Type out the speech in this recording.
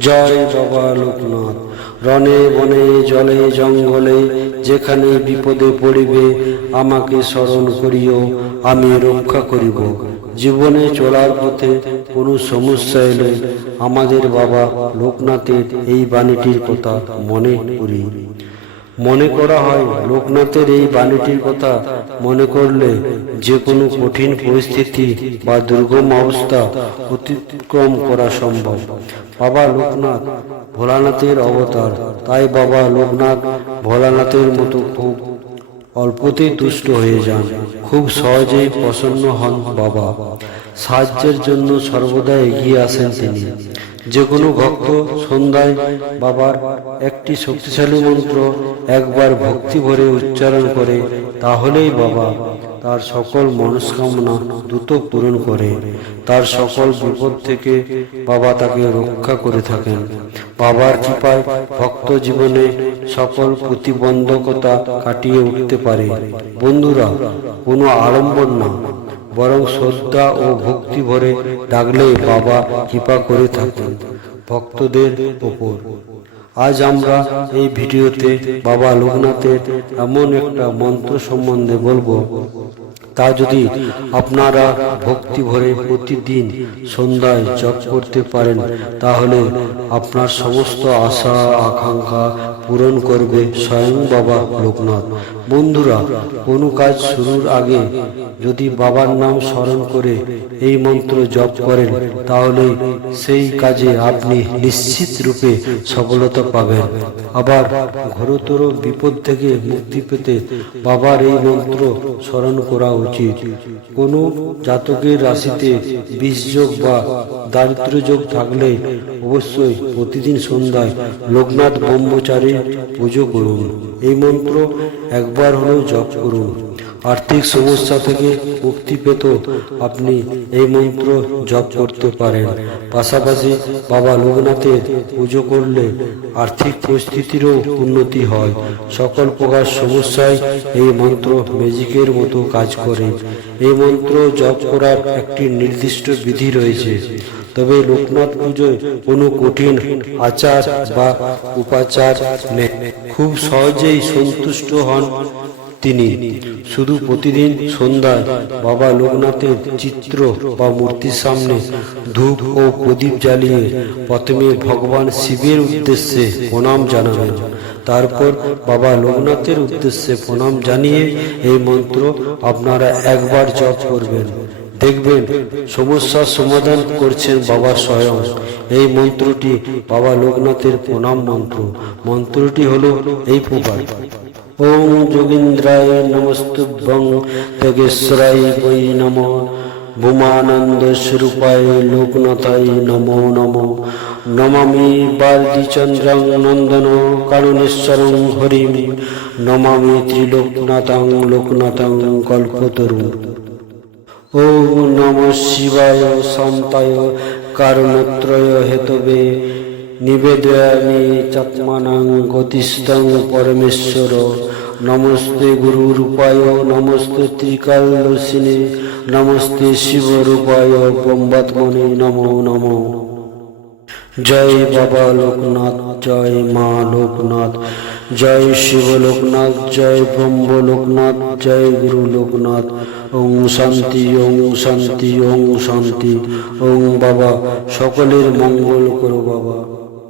জয় বাবা লোকনাথ। রণে বনে, জলে, জঙ্গলে, যেখানে বিপদে পড়িবে, আমাকে স্মরণ করিও, আমি রক্ষা করিব। জীবনে চলার পথে কোনো সমস্যা এলে আমাদের বাবা লোকনাথের এই বাণীটির কথা মনে করি। মনে করা হয় লোকনাথের এই বাণীটির কথা মনে করলে যে কোনো কঠিন পরিস্থিতি বা দুর্গম অবস্থা অতিক্রম করা সম্ভব। বাবা লোকনাথ ভোলানাথের অবতার। তাই বাবা লোকনাথ ভোলানাথের মতো খুব অল্পতেই তুষ্ট হয়ে যান। খুব সহজেই প্রসন্ন হন বাবা। সাহায্যের জন্য সর্বদা এগিয়ে আসেন তিনি। যে কোনো ভক্ত সন্ধ্যায় বাবার একটি শক্তিশালী মন্ত্র একবার ভক্তি ভরে উচ্চারণ করে, তাহলেই বাবা তার সকল মনস্কামনা দ্রুত পূরণ করে। তার সকল বিপদ থেকে বাবা তাকে রক্ষা করে থাকেন। বাবার কৃপায় ভক্ত জীবনে সকল প্রতিবন্ধকতা কাটিয়ে উঠতে পারে। বন্ধুরা, কোনো আড়ম্বর না। বরং শ্রদ্ধা ও ভক্তি ভরে ডাকলে বাবা কৃপা করে থাকেন ভক্তদের ওপর। আজ আমরা এই ভিডিওতে বাবা লোকনাথের এমন একটা মন্ত্র সম্বন্ধে বলব। তা যদি আপনারা ভক্তি ভরে প্রতিদিন সন্ধ্যায় জপ করতে পারেন, তাহলে আপনার সমস্ত আশা, আকাঙ্ক্ষা পূরণ করবে স্বয়ং বাবা লোকনাথ। বন্ধুরা, কোনো কাজ শুরুর আগে যদি বাবার নাম স্মরণ করে এই মন্ত্র জপ করেন, তাহলে সেই কাজে আপনি নিশ্চিত রূপে সফলতা পাবেন। আবার ঘোরতর বিপদ থেকে মুক্তি পেতে বাবার এই মন্ত্র স্মরণ করা উচিত। কোনো জাতকের রাশিতে বিষযোগ বা দারিদ্র যোগ থাকলে অবশ্যই প্রতিদিন সন্ধ্যায় লোকনাথ ব্রহ্মচারী পুজো করুন। এই মন্ত্র একবার হলেও জপ করুন। আর্থিক সমস্যা থেকে মুক্তি পেত আপনি এই মন্ত্র জপ করতে পারেন। পাশাপাশি বাবা লোকনাথের পুজো করলে আর্থিক পরিস্থিতিরও উন্নতি হয়। সকল প্রকার সমস্যায় এই মন্ত্র ম্যাজিকের মতো কাজ করে। এই মন্ত্র জপ করার একটি নির্দিষ্ট বিধি রয়েছে। তবে লোকনাথ পুজোয় কোনো কঠিন আচার বা উপাচার নেই। খুব সহজেই সন্তুষ্ট হন তিনি। শুধু প্রতিদিন সন্ধ্যায় বাবা লোকনাথের চিত্র বা মূর্তির সামনে ধূপ ও প্রদীপ জ্বালিয়ে প্রথমে ভগবান শিবের উদ্দেশ্যে প্রণাম জানাবেন। তারপর বাবা লোকনাথের উদ্দেশ্যে প্রণাম জানিয়ে এই মন্ত্র আপনারা একবার জপ করবেন। দেখবেন সমস্যার সমাধান করছেন বাবা স্বয়ং। এই মন্ত্রটি বাবা লোকনাথের প্রণাম মন্ত্র। মন্ত্রটি হলো এই প্রকার। ওম যোগীন্দ্রায় নমস্তুভ্যং তেগেশ্বরায় বৈ নম ভূমানন্দ স্বরূপায় লোকনাথায় নমো নমো নমামি বার্দিচন্দ্রং নন্দন কারণেশ্বরং হরিম নমামি ত্রিলোকনাথং লোকনাথং কল্পতরু ওম নম শিবায় শান্তায় কারণত্রয় হেতবে নিবেদয়ামি চাত্মানাং গতিস্তং পরমেশ্বর নমস্তে গুরুরূপায় নমস্তে ত্রিকালদর্শিনে নমস্তে শিবরূপায় ব্রহ্মাত্মনে নমো নমো জয় বাবা লোকনাথ জয় মা লোকনাথ জয় শিব লোকনাথ জয় ব্রহ্ম লোকনাথ জয় গুরু লোকনাথ ওং শান্তি ওং শান্তি ওং শান্তি ওং বাবা সকলের মঙ্গল করো বাবা।